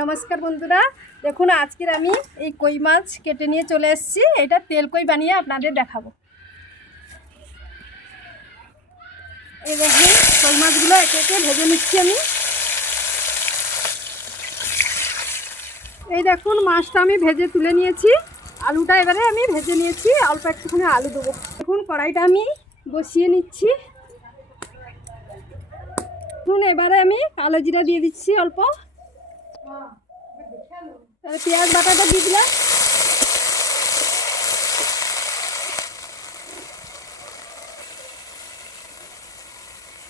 নমস্কার বন্ধুরা, দেখুন আজকের আমি এই কই মাছ কেটে নিয়ে চলে এসেছি। এটা তেল কই বানিয়ে আপনাদের দেখাবো। এই দেখুন কই মাছগুলো একে একে ভেজে নিচ্ছি আমি। এই দেখুন মাছটা আমি ভেজে তুলে নিয়েছি। আলুটা এবারে আমি ভেজে নিয়েছি, অল্প একটুখানি আলু দেবো। দেখুন কড়াইটা আমি বসিয়ে নিচ্ছি। দেখুন এবারে আমি কালো জিরা দিয়ে দিচ্ছি অল্প, পেঁয়াজ বাটাটা দিয়ে দিলাম।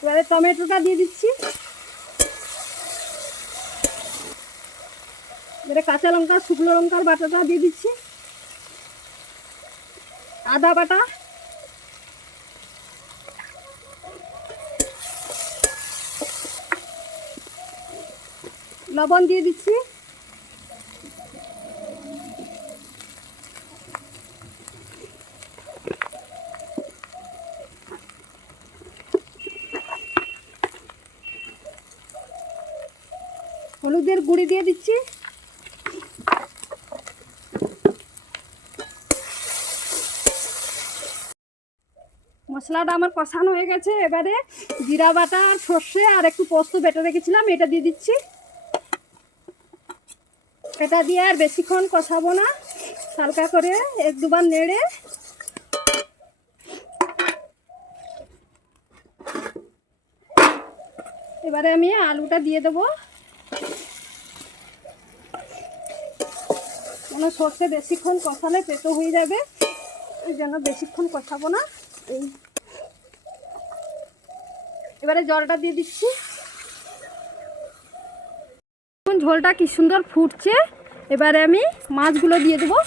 এবারে টমেটোটা দিয়ে দিচ্ছি। এবারে কাঁচা লঙ্কা শুকনো লঙ্কার বাটাটা দিয়ে দিচ্ছি, আদা বাটা, লবণ দিয়ে দিচ্ছি, হলুদের গুঁড়ি দিয়ে দিচ্ছি, মশলাটা আমার কষানো হয়ে গেছে। এবারে জিরা বাটা আর সর্ষে আর একটু পোস্ত বেটে রেখেছিলাম, এটা দিয়ে দিচ্ছি। এটা দিয়ে আর বেশিক্ষণ কষাবো না, হালকা করে এক দুবার নেড়ে এবারে আমি আলুটা দিয়ে দেবো। মানে সর্ষে বেশিক্ষণ কষালে পেটো হয়ে যাবে, এই জন্য বেশিক্ষণ কষাবো না। এই এবারে জলটা দিয়ে দিচ্ছি। ঝোলটা কি সুন্দর ফুটছে। এবারে আমি মাছগুলো দিয়ে দেবো।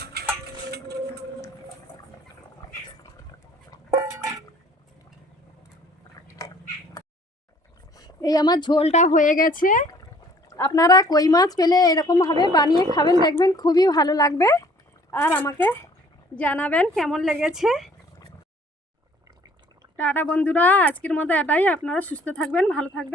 এই আমার ঝোলটা হয়ে গেছে। আপনারা কই মাছ পেলে এরকমভাবে বানিয়ে খাবেন, দেখবেন খুবই ভালো লাগবে। আর আমাকে জানাবেন কেমন লেগেছে। টাটা বন্ধুরা, আজকের মতো এটাই। আপনারা সুস্থ থাকবেন, ভালো থাকবেন।